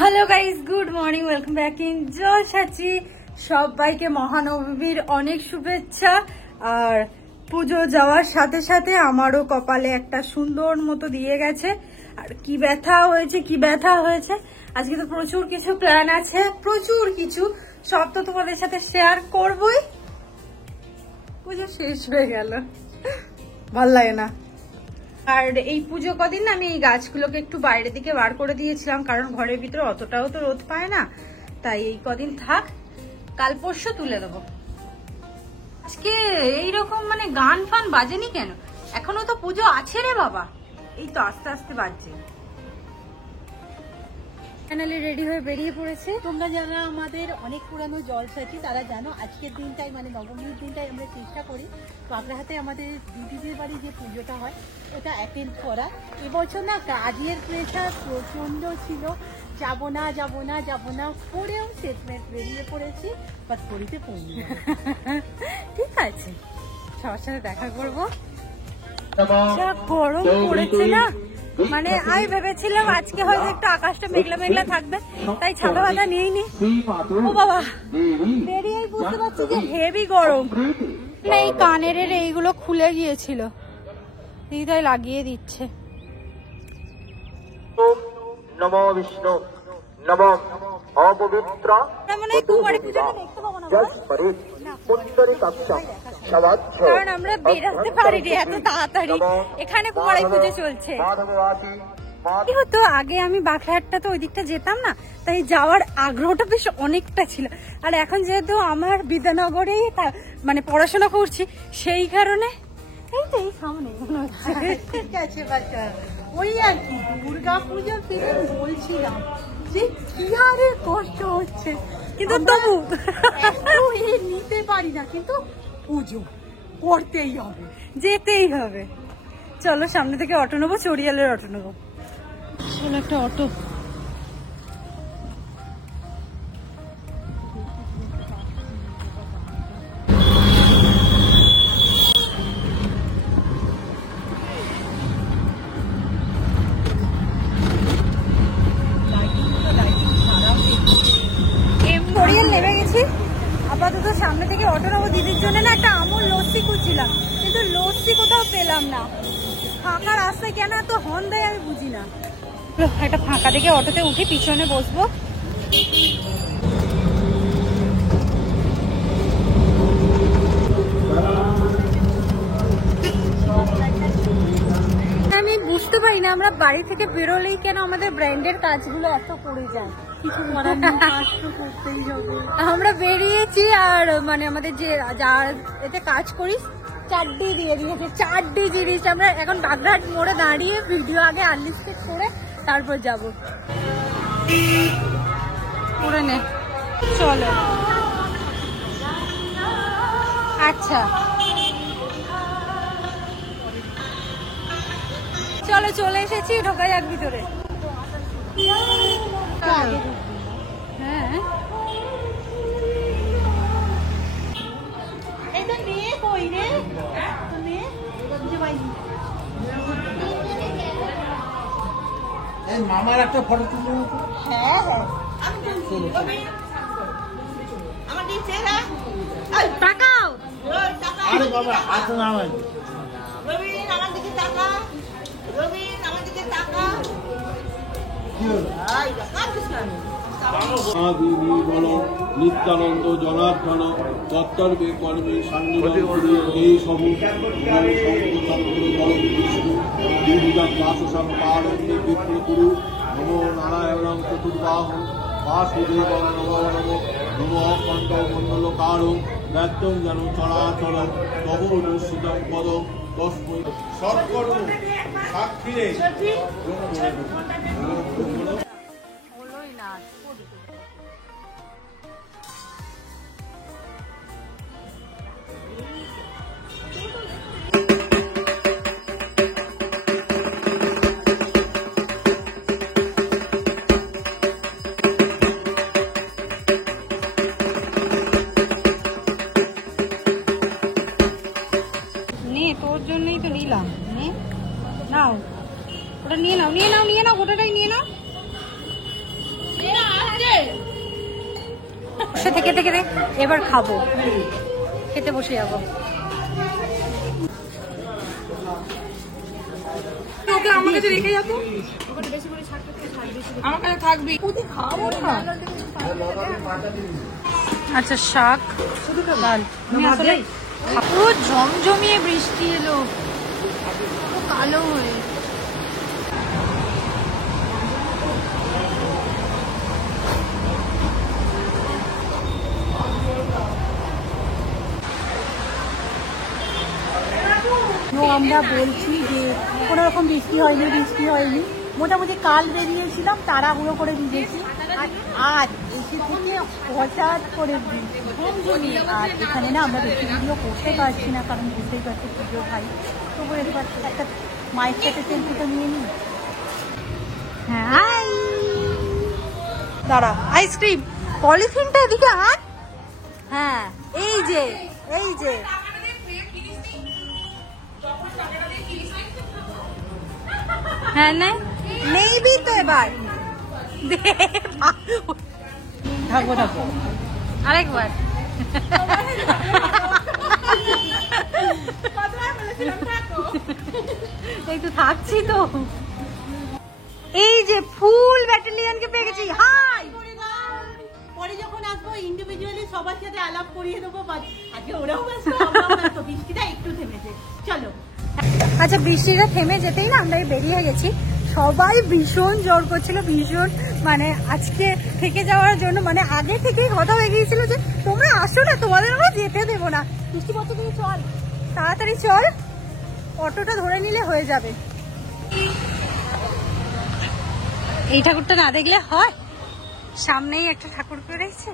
Hello guys, good morning, welcome back in Joy Sachi. সবাইকে মহানবমীর অনেক শুভেচ্ছা। আর পুজো যাওয়ার সাথে সাথে আমারও কপালে একটা সুন্দর মতো দিয়ে গেছে। আর কি ব্যথা হয়েছে আজকে তো প্রচুর কিছু প্ল্যান আছে, প্রচুর কিছু, সব তো তোমাদের সাথে শেয়ার করবই। পুজো শেষ হয়ে গেল, ভাল লাগে না। আর এই পুজো কদিন না আমি এই গাছগুলোকে একটু বাইরের দিকে বার করে দিয়েছিলাম, কারণ ঘরের ভিতরে অতটাও তো রোদ পায় না, তাই এই কদিন থাক, কাল পরশু তুলে দেবো। আজকে এইরকম মানে গান ফান বাজেনি কেন? এখনো তো পুজো আছে রে বাবা, এই তো আস্তে আস্তে বাজছে। ফাইনালি রেডি হয়ে বেরিয়ে পড়েছে। তোমরা যারা আমাদের অনেক পুরানো জলসাচি তারা জানো আজকের দিনটাই মানে নবমীর দিনটাই আমরা চেষ্টা করি বাগড়াহাটে আমাদের দিদিদের বাড়ি যে পুজোটা হয় ওটা অ্যাটেন্ড করা। এবছর না কাজের প্রেশার প্রচণ্ড ছিল, যাবো না করেও স্টেটমেন্ট বেরিয়ে পড়েছি, বাট করিতে পড়ি। ঠিক আছে, সবার সাথে দেখা করবো। যা গরম পড়েছে না, মানে আমি ভেবেছিলাম আজকে হয়তো একটু আকাশটা মেঘলা মেঘলা থাকবে, তাই ছাতা ভাতা নিইনি। ও বাবা, বেরিয়েই বুঝতে পারছি যে হেভি গরম। এই কানের এইগুলো খুলে গিয়েছিল, দিদাই লাগিয়ে দিচ্ছে। নমো বিষ্ণু নমো অপবিত্র কারণ আমরা বেরোতে পারিনি এত তাড়াতাড়ি, এখানে কুমারী পুজো চলছে। কি হতো আগে আমি বাগড়াহাটটা তো ওই দিকটা যেতাম না, তাই যাওয়ার আগ্রহটা বেশ অনেকটা ছিল। আর এখন যেহেতু আমার বিদ্যানগরেই মানে পড়াশোনা করছি, সেই কারণে এই তো এই সামনে মনে হচ্ছে। ঠিক আছে বাচ্চা, ওই আর কি দুর্গা পূজার ফিলিং বলছিলাম যে কি আরে কষ্ট হচ্ছে, কিন্তু তবু নিতে পারি না, কিন্তু পুজো করতেই হবে, যেতেই হবে। চলো সামনে থেকে অটো নেবো, চড়িয়ালের অটো নেবো। চলো একটা অটো। নেমে গেছি, আপাতত সামনে থেকে অটো নেবো। দিদির জন্য না একটা আমুল লস্যি খুঁজছিলাম, কিন্তু লস্যি কোথাও পেলাম না। ফাঁকা রাস্তায় কেন এত হর্ন দেয় আমি বুঝি না। একটা ফাঁকা দেখে অটোতে উঠে পিছনে বসবো। আমি বুঝতে পারি না আমরা বাড়ি থেকে বেরোলেই কেন আমাদের ব্র্যান্ডের কাজগুলো এত পড়ে যায়। কিছু করার নেই, কাজ তো করতেই হবে। আমরা বেরিয়েছি আর মানে আমাদের যে যার এতে কাজ করিস চারটি দিয়ে দিয়েছে, চারটি জিনিস। আমরা এখন বাগড়াহাট মোড়ে দাঁড়িয়ে ভিডিও আগে আনলিস্টেড করে তারপর যাব। করে নে, চলো। আচ্ছা চলো, চলে এসেছি, ঢোকা যাক ভিতরে। হ্যাঁ এটা নিয়ে কই রে, মামার একটা ফটো তুলে। হ্যাঁ তাকাও। আরে বাবা হাত নামাই। রবীন আমার দিকে তাকা, রবীন আমার দিকে তাকা। নিত্যানন্দ জনার্দন কর্তব্যে কর্মে সান্নিধ্যে এই সবু বিষ্ণু বাসসম্পাদনে বিপ্রকুরু নমো নারায়ণ চতুর্বাহন বাসুদেব নমো নমো নমো কণ্ঠ মণ্ডলকারং ব্যক্তং যেন চরাচর তব নিশ্চিতং পদম তস্মৈ সৎকর্ম সাক্ষীরে হলোই না। তোর জন্যই তো নিলাম। নাও ওটা নিয়ে নাও, গোটাটাই নিয়ে নাও। বসে থেকে থেকে এবার খাবো, খেতে বসে যাবো। ওকে আমার কাছে রেখে যাবো, আমার কাছে থাকবি। আচ্ছা শাক ডাল, পুরো ঝমঝমিয়ে বৃষ্টি এলো কালো হয়ে। আমরা বলছি যে কোনো রকম বৃষ্টি হয়নি, মোটামুটি কাল বেরিয়েছিলাম, তাড়াহুড়ো করে ভিজেছি, আর এসে থেকে হঠাৎ করে ঝমঝমি। আর এখানে না আমরা বেশি ভিডিও করতে পারছি না, কারণ বুঝতেই পারছি পুজো ভাই, তবু এবার একটা মাইক সাথে সেলফি তো নিয়ে নিই। হ্যাঁ দাঁড়া, আইসক্রিম পলিথিনটা এদিকে আন। হ্যাঁ এই যে হ্যাঁ নেইবি তো এবার, থাকবো আরেকবার। এই তো থাকছি তো। এই যে ফুল ব্যাটালিয়নকে পেয়ে গেছি। হাই, পরে যখন আসবো ইন্ডিভিজুয়ালি সবার সাথে আলাপ করিয়ে দেবো, আজকে ওরাও ব্যস্ত, আমরাও ব্যস্ত, বৃষ্টিটা একটু থেমেছে। চলো। আচ্ছা বৃষ্টিটা থেমে যেতেই না আমরা বেরিয়ে গেছি। সবাই ভীষণ জোর করছিল, ভীষণ মানে আজকে থেকে যাওয়ার জন্য, মানে আগে থেকেই কথা হয়ে গিয়েছিল যে তোমরা আসো না, তোমাদের আমরা যেতে দেবো না। বৃষ্টি পড়ছে, তুমি চল, তাড়াতাড়ি চল, অটোটা ধরে নিলে হয়ে যাবে। এই ঠাকুরটা না দেখলে হয়, সামনেই একটা ঠাকুর করেছে।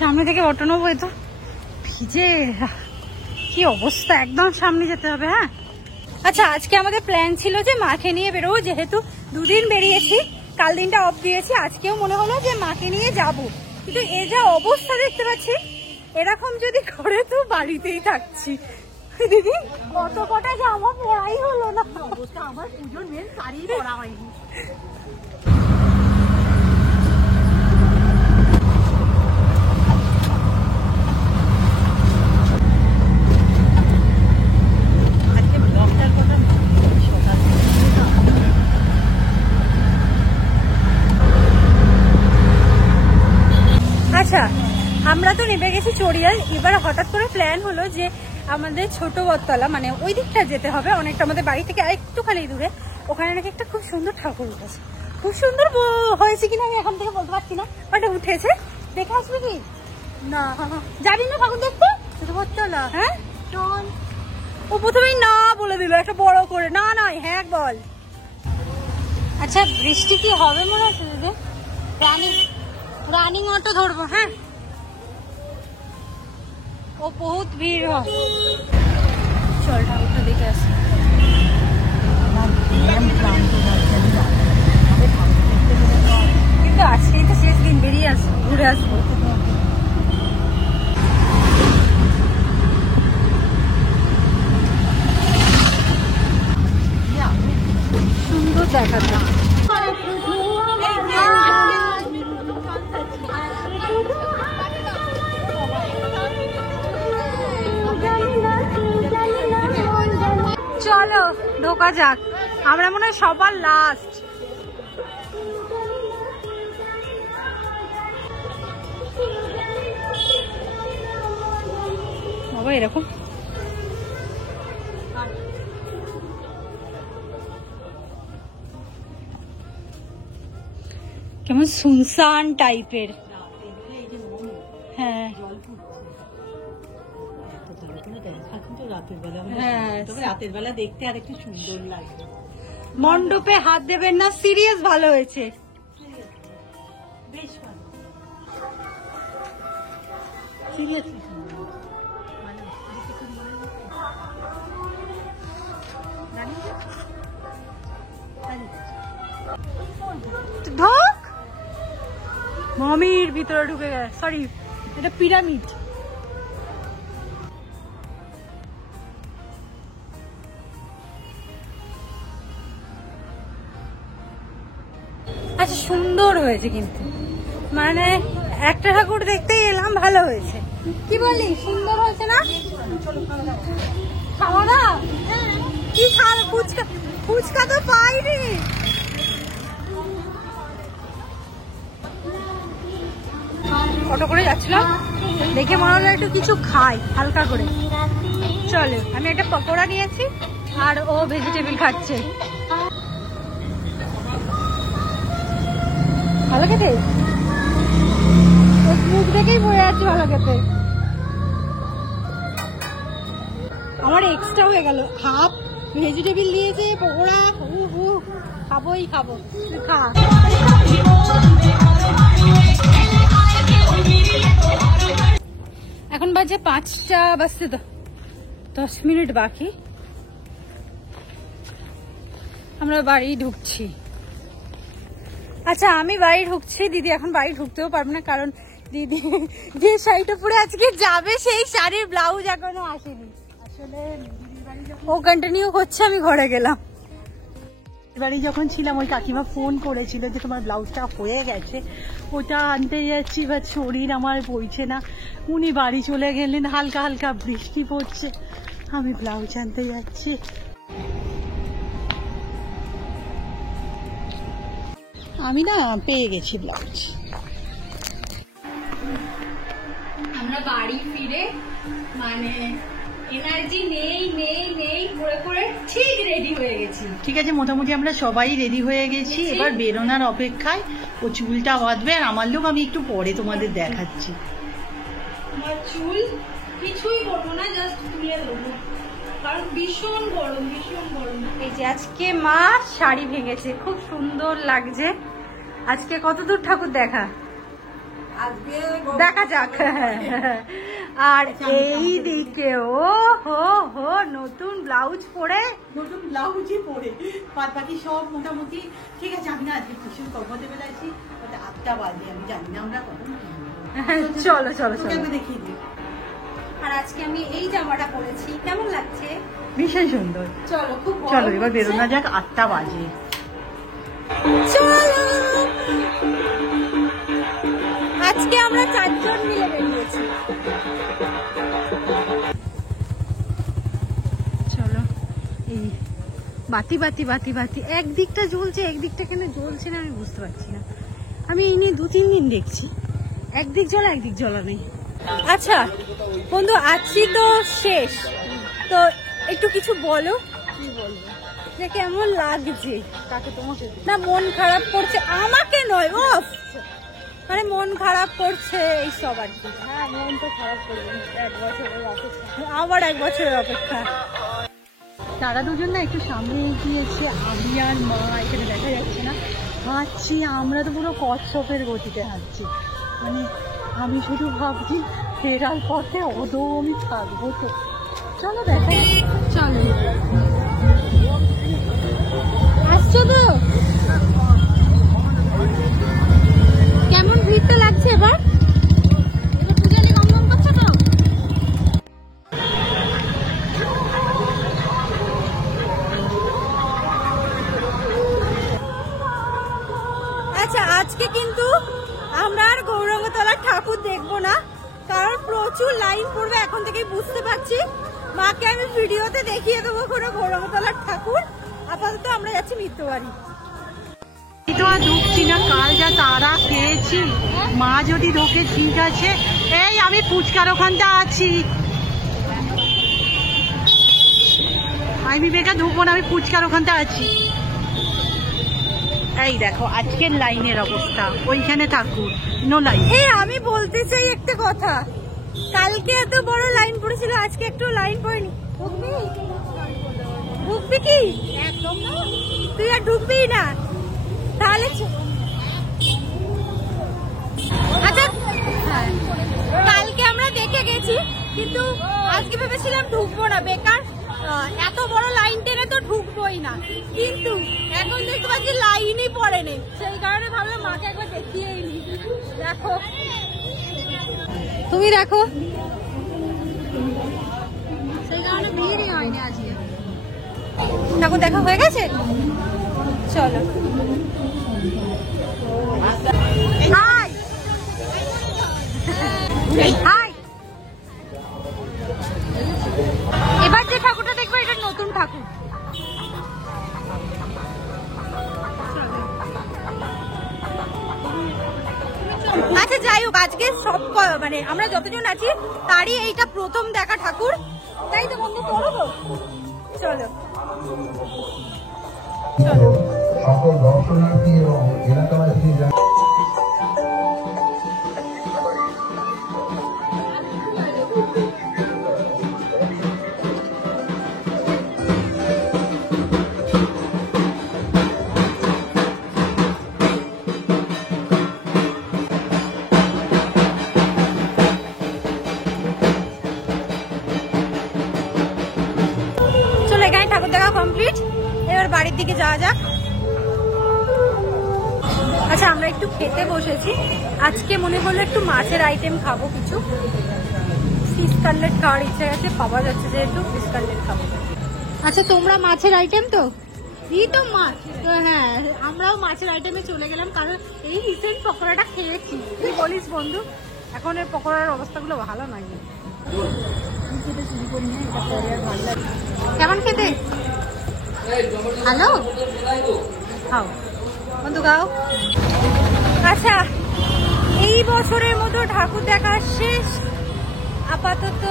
সামনে থেকে অটো নেবো, তো ভিজে কি অবস্থা, একদম সামনে যেতে হবে। হ্যাঁ আচ্ছা, আজকে আমাদের প্ল্যান ছিল যে মাকে নিয়ে বেরোবো, যেহেতু দুদিন বেরিয়েছি, কাল দিনটা অফ দিয়েছি, আজকেও মনে হলো যে মাকে নিয়ে যাব, কিন্তু এ যা অবস্থা দেখতে পাচ্ছি, এরকম যদি করে তো বাড়িতেই থাকছি। দিদি কত কটা জামা পরাই হলো না, অবস্থা আমার পুজোর মেন শাড়ি পরা হয়নি। আচ্ছা আমরা তো নেমে গেছি চড়িয়াল। এবার হঠাৎ করে প্ল্যান হলো যে আমাদের ছোট বটতলা, মানে ওই দিকটা যেতে হবে, অনেকটা আমাদের বাড়ি থেকে একটুখানি দূরে। ওখানে নাকি একটা খুব সুন্দর ঠাকুর উঠেছে, খুব সুন্দর হয়েছে কিনা আমি এখন থেকে বলতে পারছি না, বাট উঠেছে, দেখে আসবে কি না? যাবি না ঠাকুর দেখতে? ছোট বটতলা? হ্যাঁ চল। ও প্রথমেই না বলে দিল একটা বড় করে, না নয় হ্যাঁ বল। আচ্ছা বৃষ্টি কি হবে মনে হচ্ছে দিদি? রানিং অটো ধরবো। হ্যাঁ ও বহুত ভিড় হয়, চল ঠাকুরটা দেখে আসি। কিন্তু আজকেই তো শেষ দিন, বেরিয়ে আসবো, ঘুরে আসবো। সুন্দর জায়গাটা। চলো ঢোকা যাক, আমরা মনে হয় সবার লাস্ট। বাবা এরকম কেমন সুনসান টাইপের। হ্যাঁ রাতের বেলা দেখতে আর একটু সুন্দর লাগে। মণ্ডপে হাত দেবেন না, সিরিয়াস ভালো হয়েছে, বেশ ভালো, সিরিয়াসলি ঢোক। মমির ভিতরে ঢুকে গেছে, সরি এটা পিরামিড। আচ্ছা সুন্দর হয়েছে কিন্তু, মানে একটা ঠাকুর দেখতেই এলাম, ভালো হয়েছে। কি বলি, সুন্দর হয়েছে না? খাওয়া না কি খাওয়া? ফুচকা, ফুচকা তো পাইনি। অটো করে যাচ্ছিলাম, দেখে মনে হলো একটু কিছু খাই হালকা করে। চলো, আমি একটা পকোড়া নিয়েছি আর ও ভেজিটেবল খাচ্ছে। ভালো খেতে, মুখ দেখেই বয়ে যাচ্ছে ভালো খেতে। আমার এক্সট্রা হয়ে গেল, হাফ ভেজিটেবল দিয়েছে, পকোড়া, খাবোই খাবো, খা। এখন বাজে 5টা বাজতে 10 মিনিট বাকি, আমরা বাড়ি ঢুকছি। আচ্ছা আমি বাড়ি ঢুকছি, দিদি এখন বাড়ি ঢুকতেও পারবে না, কারণ দিদি যে শাড়িটা পরে আজকে যাবে সেই শাড়ির ব্লাউজ এখনো আসেনি। আসলে ও কন্টিনিউ করছে, আমি ঘরে গেলাম। বাড়ি যখন ছিলাম ওই কাকিমা ফোন করেছিল যে তোমার ব্লাউজটা হয়ে গেছে, ওটা আনতে যাচ্ছি, বাট শরীর আমার বইছে না। উনি বাড়ি চলে গেলেন, হালকা হালকা বৃষ্টি পড়ছে, আমি ব্লাউজ আনতে যাচ্ছি। আমি না পেয়ে গেছি ব্লাউজ। আমরা বাড়ি ফিরে মানে এনার্জি নেই নেই নেই করে করে ঠিক রেডি হয়ে গেছি। ঠিক আছে, মোটামুটি আমরা সবাই রেডি হয়ে গেছি, এবার বেরোনার অপেক্ষায়। ও চুলটা বাঁধবে, আর আমার লোক আমি একটু পরে তোমাদের দেখাচ্ছি। আমার চুল কিছুই করবো না, জাস্ট তুলে দেবো, কারণ ভীষণ গরম, ভীষণ গরম। এই যে আজকে মা শাড়ি ভেঙেছে, খুব সুন্দর লাগছে। আজকে কতদূর ঠাকুর দেখা দেখা যাক। আর এই দিকে ও হো হো নতুন ব্লাউজ পরে, নতুন ব্লাউজই পরে, বাদ বাকি সব মোটামুটি ঠিক আছে। আমি না আজকে ভীষণ কমফোর্টেবল আছি, 8টা বাজে, আমি জানি না আমরা কখন। চলো চলো চলো দেখিয়ে দিই। আর আজকে আমি এই জামাটা পরেছি, কেমন লাগছে? ভীষণ সুন্দর। চলো খুব চলো এবার বেরোনা যাক, 8টা বাজে। চলো আজকে আমরা 4 জন মিলে বেরিয়েছি। চলো, এই বাতি বাতি বাতি বাতি একদিকটা জ্বলছে, একদিকটা কেন জ্বলছে না আমি বুঝতে পারছি না। আমি এই নিয়ে 2-3 দিন দেখছি, একদিক জ্বলা একদিক জ্বলা নেই। আচ্ছা বন্ধু, আজকে তো শেষ, তো একটু কিছু বলো। কি বলবো, যে কেমন লাগছে? কাকে? তোমাকে না? মন খারাপ করছে, আমাকে নয়, ও মানে মন খারাপ করছে এইসব আর কি। হ্যাঁ মন তো খারাপ করবে, 1 বছরের অপেক্ষা, আবার 1 বছরের অপেক্ষা। তারা দুজন না একটু সামনে এগিয়েছে, আমি আর মা এখানে দেখা যাচ্ছে না, হাঁটছি। আমরা তো পুরো কচ্ছপের গতিতে হাঁটছি, মানে আমি শুধু ভাবছি ফেরার পথে আমি থাকবো তো। চলো দেখা, চলো আসছো তো? কেমন ভিড়টা লাগছে এবার? পূজালি গমগম করছো তো? আচ্ছা আজকে কিন্তু আমরা আর গৌরাঙ্গতলার ঠাকুর দেখবো না, কারণ প্রচুর লাইন পড়বে, এখন থেকেই বুঝতে পারছি। মাকে আমি ভিডিওতে দেখিয়ে দেবো কোনো গৌরাঙ্গতলার ঠাকুর। আপাতত আমরা যাচ্ছি মিত্রবাড়ি। তো আর ঢুকছি না, কাল যা তারা খেয়েছি, মা যদি ঢোকে ঠিক আছে। এই আমি ফুচকার ওখানটা আছি, আমি বেকার ঢুকবো না, আমি ফুচকার ওখানটা আছি। এই দেখো আজকের লাইনের অবস্থা, ওইখানে ঠাকুর, নো লাইন। এই আমি বলতে চাই একটা কথা, কালকে এত বড় লাইন পড়েছিল, আজকে একটু লাইন পড়েনি। ঢুকবি কি? একদম না, তুই আর ঢুকবি না তাহলে। আচ্ছা হ্যাঁ, কালকে আমরা দেখে গেছি, কিন্তু আজকে ভেবেছিলাম ঢুকবো না, বেকার এত বড় লাইন টেনে তো ঢুকবোই না, কিন্তু এখন দেখতে পাচ্ছি লাইনই পড়েনি, সেই কারণে ভাবলাম মাকে একবার দেখিয়েই নি। দেখো তুমি দেখো, সেই কারণে ভিড়ই হয়নি আজকে। ঠাকুর দেখা হয়ে গেছে, চলো। হাই, এবার যে ঠাকুরটা দেখবো এটা নতুন ঠাকুর। আচ্ছা যাই হোক, আজকে সব মানে আমরা যতজন আছি তারই এইটা প্রথম দেখা ঠাকুর, তাই তো বন্ধু? চলো তো, চলো চলো। সকল দর্শনার্থী এবং এলাকাবাসী চলো, এখানে ঠাকুর দেখা কমপ্লিট, এবার বাড়ির দিকে যাওয়া যাক। আচ্ছা, আমরা একটু খেতে বসেছি। আজকে মনে হলো একটু মাছের আইটেম খাবো কিছু। ফিশ কাটলেট খাওয়ার ইচ্ছা আছে, পাওয়া যাচ্ছে যেহেতু ফিশ কাটলেট খাবো। আচ্ছা, তোমরা মাছের আইটেম তো? এই তো মাছ তো, হ্যাঁ আমরাও মাছের আইটেমে চলে গেলাম, কারণ এই রিসেন্ট পকোড়াটা খেয়েছি। তুই বলিস বন্ধু, এখন এর পকোড়ার অবস্থাগুলো ভালো নয়। কেমন খেতে? হ্যালো, খাও বন্ধু, খাও। আচ্ছা, এই বছরের মতো ঠাকুর দেখা শেষ। আপাতত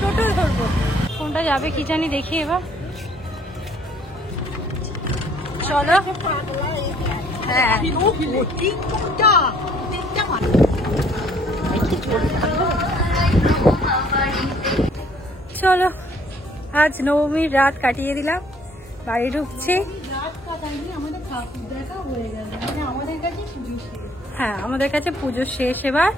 টোটো ধরবো, কোনটা যাবে কি জানি, দেখি এবার। চলো, হ্যাঁ চলো, আজ নবমীর রাত কাটিয়ে দিলাম, বাড়ি ঢুকছি। হ্যাঁ, আমাদের কাছে পুজো শেষ এবার।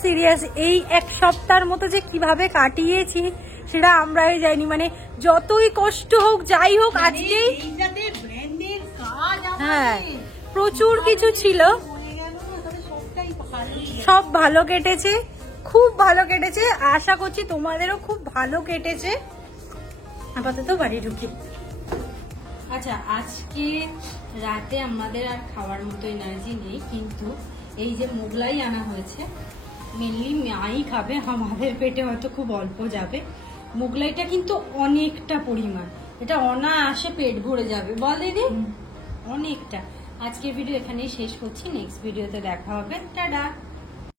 সিরিয়াস, এই এক সপ্তাহের মতো যে কিভাবে কাটিয়েছি সেটা আমরাই জানি। মানে যতই কষ্ট হোক যাই হোক, আজকেই হ্যাঁ প্রচুর কিছু ছিল, সব ভালো কেটেছে, খুব ভালো কেটেছে। আশা করছি তোমাদেরও খুব ভালো কেটেছে। আপাতত বাড়ি ঢুকি। আচ্ছা, আজকে রাতে আমাদের আর খাওয়ার মতো এনার্জি নেই, কিন্তু এই যে মোগলাই আনা হয়েছে মেনলি মাই খাবে, আমাদের পেটে হয়তো খুব অল্প যাবে। মোগলাইটা কিন্তু অনেকটা পরিমাণ, এটা অনায়াসে পেট ভরে যাবে, বল দিদি? অনেকটা। আজকে ভিডিও এখানেই শেষ করছি, নেক্সট ভিডিওতে দেখা হবে, টাটা।